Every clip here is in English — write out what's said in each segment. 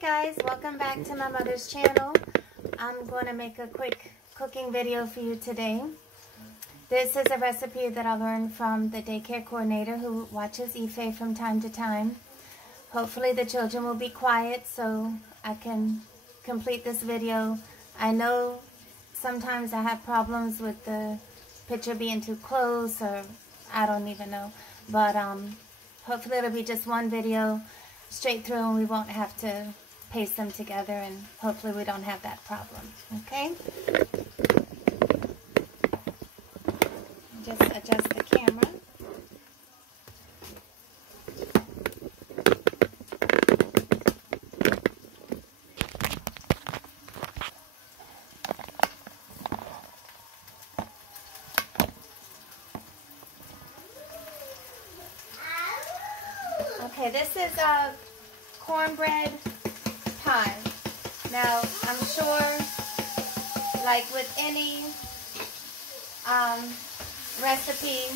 guys, welcome back to my mother's channel. I'm going to make a quick cooking video for you today. This is a recipe that I learned from the daycare coordinator who watches Ife from time to time. Hopefully the children will be quiet so I can complete this video. I know sometimes I have problems with the picture being too close, or I don't even know, but hopefully it'll be just one video straight through and we won't have to paste them together, and hopefully we don't have that problem. Okay, just adjust the camera. Okay, this is a cornbread pie. Now, I'm sure, like with any recipe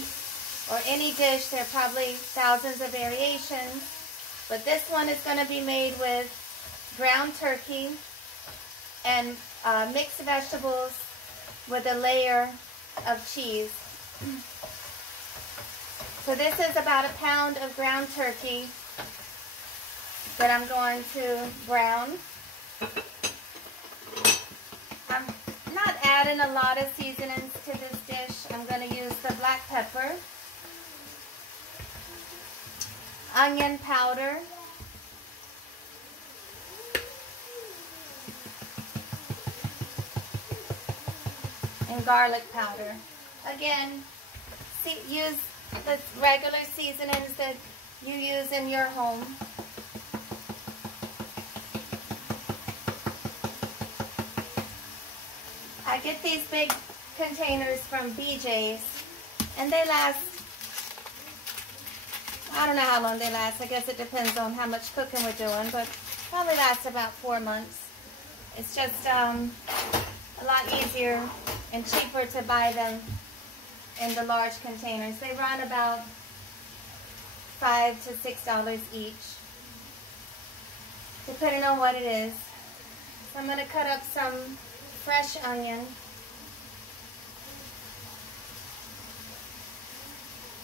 or any dish, there are probably thousands of variations, but this one is going to be made with ground turkey and mixed vegetables with a layer of cheese. So this is about a pound of ground turkey that I'm going to brown. I'm not adding a lot of seasonings to this dish. I'm going to use the black pepper, onion powder, and garlic powder. Again, use the regular seasonings that you use in your home. I get these big containers from BJ's, and they last, I don't know how long they last. I guess it depends on how much cooking we're doing, but probably lasts about 4 months. It's just a lot easier and cheaper to buy them in the large containers. They run about $5 to $6 each, depending on what it is. So I'm going to cut up some fresh onion.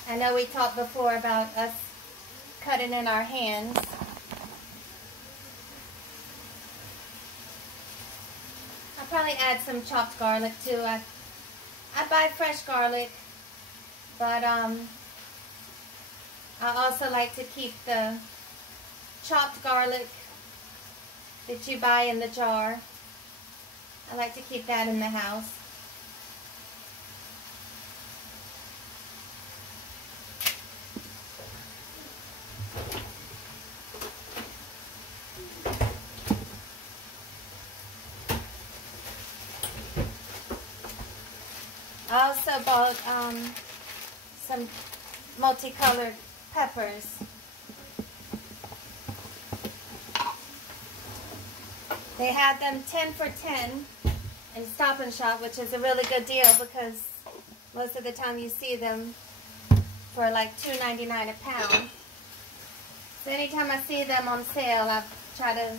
I know we talked before about us cutting in our hands. I'll probably add some chopped garlic too. I buy fresh garlic, but I also like to keep the chopped garlic that you buy in the jar. I like to keep that in the house. I also bought some multicolored peppers. They had them 10 for 10 in Stop and Shop, which is a really good deal because most of the time you see them for like $2.99 a pound. So anytime I see them on sale, I try to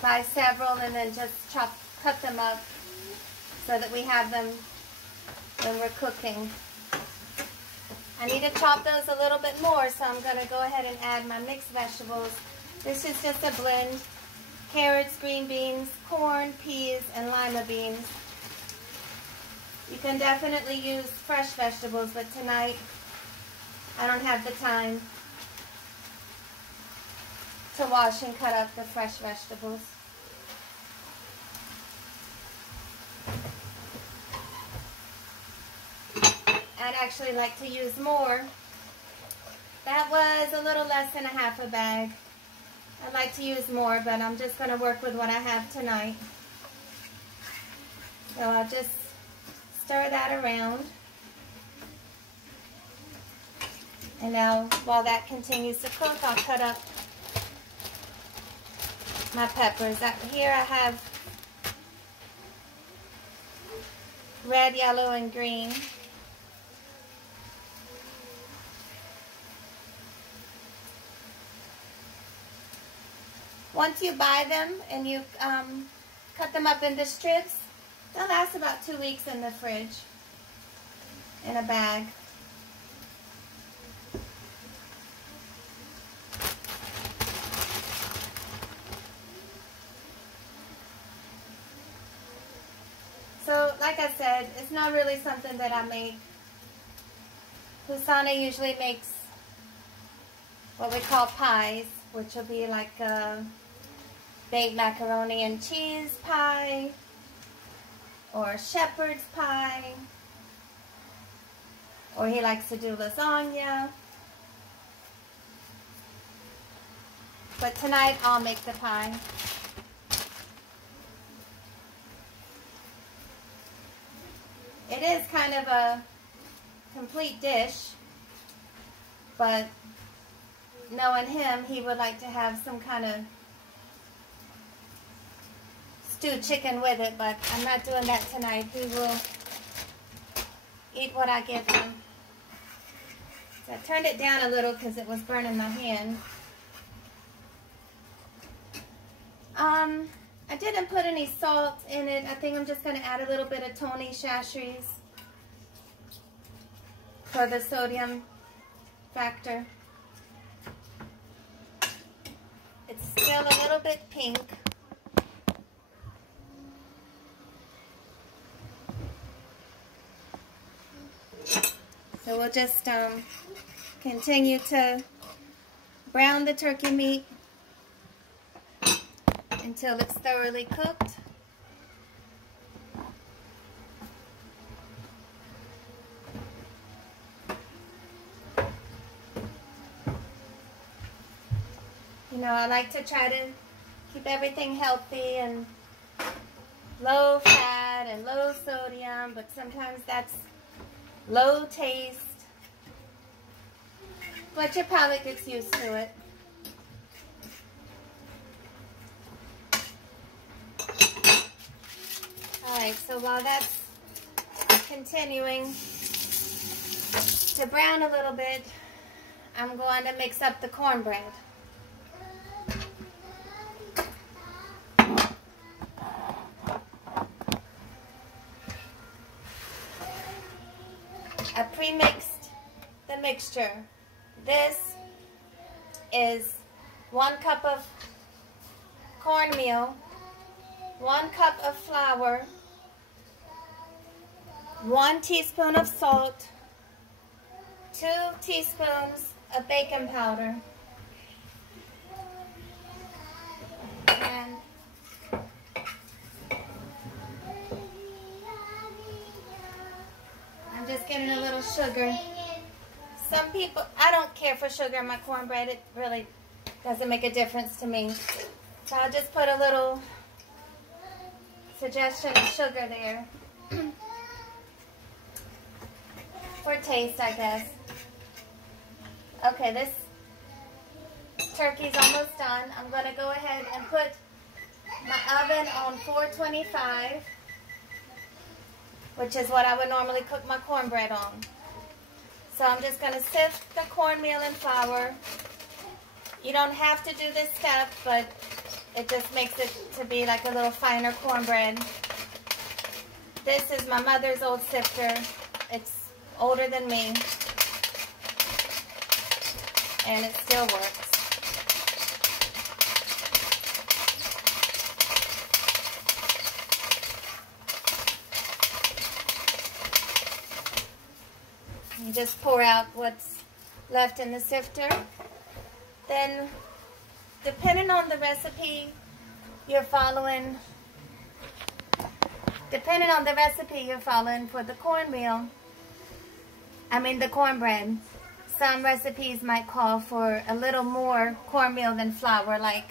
buy several and then just cut them up so that we have them when we're cooking. I need to chop those a little bit more, so I'm going to go ahead and add my mixed vegetables. This is just a blend: carrots, green beans, corn, peas, and lima beans. You can definitely use fresh vegetables, but tonight I don't have the time to wash and cut up the fresh vegetables. I'd actually like to use more. That was a little less than a half a bag. I'd like to use more, but I'm just going to work with what I have tonight. So I'll just stir that around. And now, while that continues to cook, I'll cut up my peppers. Here I have red, yellow, and green. Once you buy them and you cut them up into strips, they'll last about 2 weeks in the fridge in a bag. So, like I said, it's not really something that I make. Husana usually makes what we call pies, which will be like a baked macaroni and cheese pie, or shepherd's pie, or he likes to do lasagna. But tonight I'll make the pie. It is kind of a complete dish, but knowing him, he would like to have some kind of stewed chicken with it, but I'm not doing that tonight. He will eat what I give him. So I turned it down a little because it was burning my hand. I didn't put any salt in it. I think I'm just going to add a little bit of Tony Chachere's for the sodium factor. It's still a little bit pink. So we'll just continue to brown the turkey meat until it's thoroughly cooked. You know, I like to try to keep everything healthy and low fat and low sodium, but sometimes that's low taste. But your palate gets used to it. Alright, so while that's continuing to brown a little bit, I'm going to mix up the cornbread. I pre-mixed the mixture. This is 1 cup of cornmeal, 1 cup of flour, 1 teaspoon of salt, 2 teaspoons of baking powder, and I'm just getting a little sugar. Some people, I don't care for sugar in my cornbread. It really doesn't make a difference to me. So I'll just put a little suggestion of sugar there. For taste, I guess. Okay, this turkey's almost done. I'm going to go ahead and put my oven on 425, which is what I would normally cook my cornbread on. So I'm just going to sift the cornmeal and flour. You don't have to do this step, but it just makes it to be like a little finer cornbread. This is my mother's old sifter. It's older than me, and it still works. You just pour out what's left in the sifter. Then, depending on the recipe you're following, for the cornmeal, the cornbread, some recipes might call for a little more cornmeal than flour, like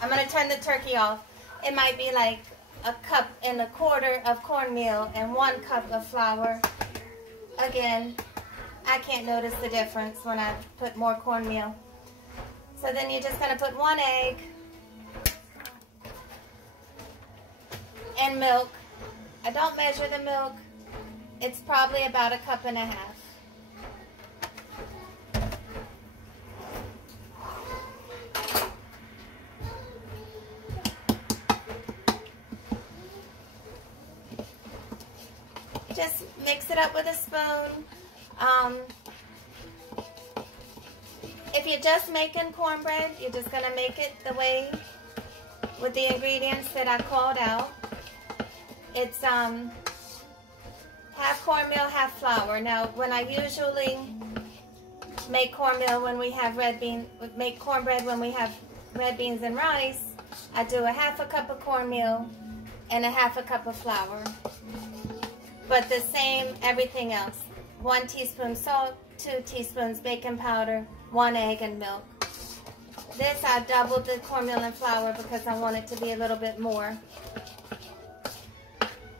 I'm going to turn the turkey off. It might be like 1.25 cups of cornmeal and 1 cup of flour. Again, I can't notice the difference when I put more cornmeal. So then you're just going to put 1 egg and milk. I don't measure the milk. It's probably about 1.5 cups. mix it up with a spoon. If you're just making cornbread, you're just going to make it the way with the ingredients that I called out. It's half cornmeal, half flour. Now, when I usually make cornmeal when we have make cornbread when we have red beans and rice, I do a half a cup of cornmeal and a half a cup of flour. But the same everything else. 1 teaspoon salt, 2 teaspoons baking powder, 1 egg and milk. This I doubled the cornmeal and flour because I want it to be a little bit more.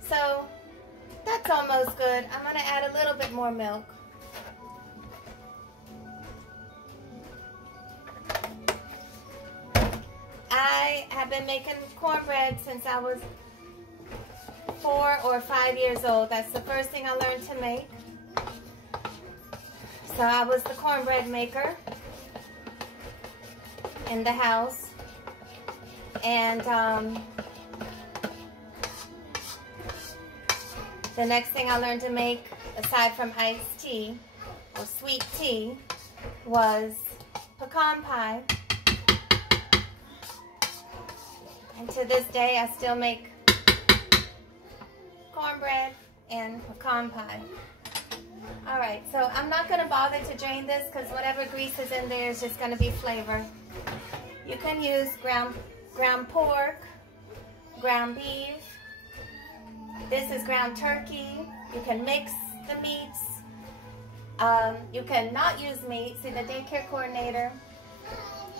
So that's almost good. I'm going to add a little bit more milk. I have been making cornbread since I was 4 or 5 years old. That's the first thing I learned to make. So I was the cornbread maker in the house. And the next thing I learned to make, aside from iced tea or sweet tea, was pecan pie. And to this day, I still make cornbread and pecan pie. All right, so I'm not going to bother to drain this because whatever grease is in there is just going to be flavor. You can use ground pork, ground beef. This is ground turkey. You can mix the meats. You can not use meat. See, the daycare coordinator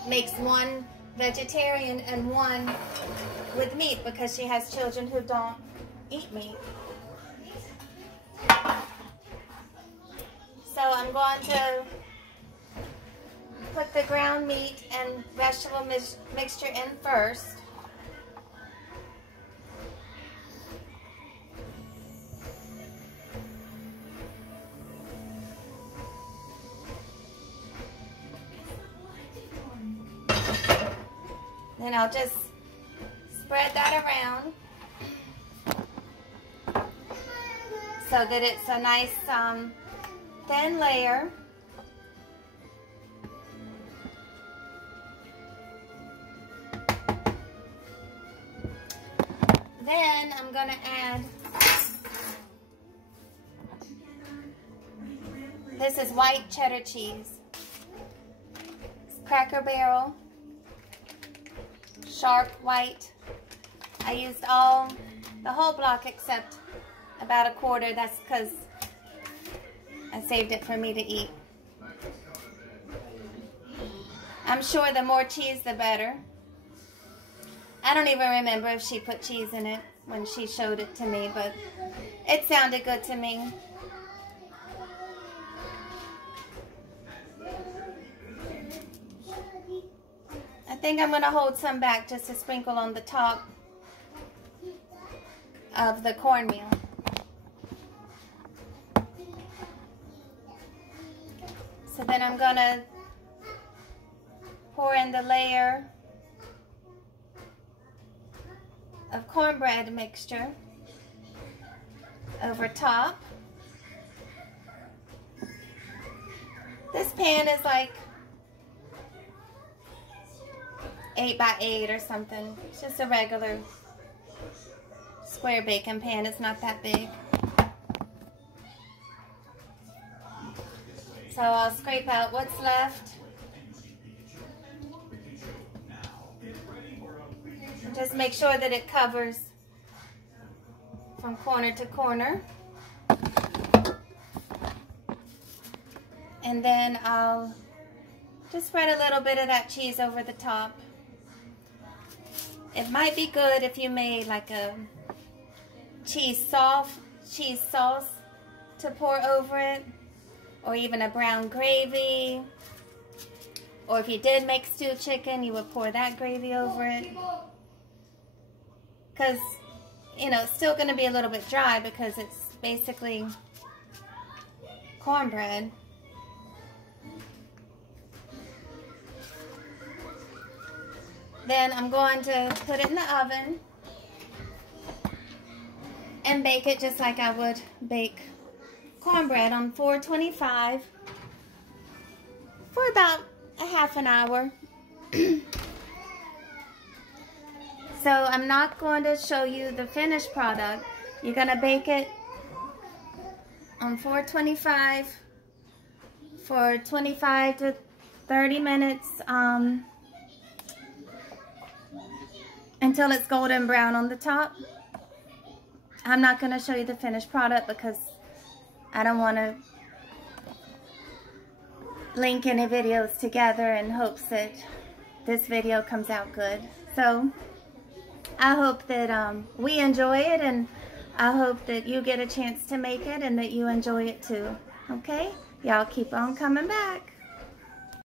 makes 1 vegetarian and 1 with meat because she has children who don't eat meat. So I'm going to put the ground meat and vegetable mixture in first. Then I'll just spread that around so that it's a nice thin layer. Then I'm going to add, this is white cheddar cheese, Cracker Barrel, sharp white. I used the whole block except about a quarter. That's because I saved it for me to eat. I'm sure the more cheese, the better. I don't even remember if she put cheese in it when she showed it to me, but it sounded good to me. I think I'm going to hold some back just to sprinkle on the top of the cornmeal. So then I'm going to pour in the layer of cornbread mixture over top. This pan is like 8 by 8 or something. It's just a regular square baking pan. It's not that big. So I'll scrape out what's left. And just make sure that it covers from corner to corner. And then I'll just spread a little bit of that cheese over the top. It might be good if you made like a cheese sauce to pour over it, or even a brown gravy, or if you did make stewed chicken, you would pour that gravy over it, because you know it's still going to be a little bit dry because it's basically cornbread. Then I'm going to put it in the oven and bake it just like I would bake cornbread on 425 for about a half an hour. So I'm not going to show you the finished product. You're going to bake it on 425 for 25 to 30 minutes until it's golden brown on the top. I'm not going to show you the finished product because I don't want to link any videos together in hopes that this video comes out good. So I hope that we enjoy it, and I hope that you get a chance to make it and that you enjoy it too. Okay? Y'all keep on coming back.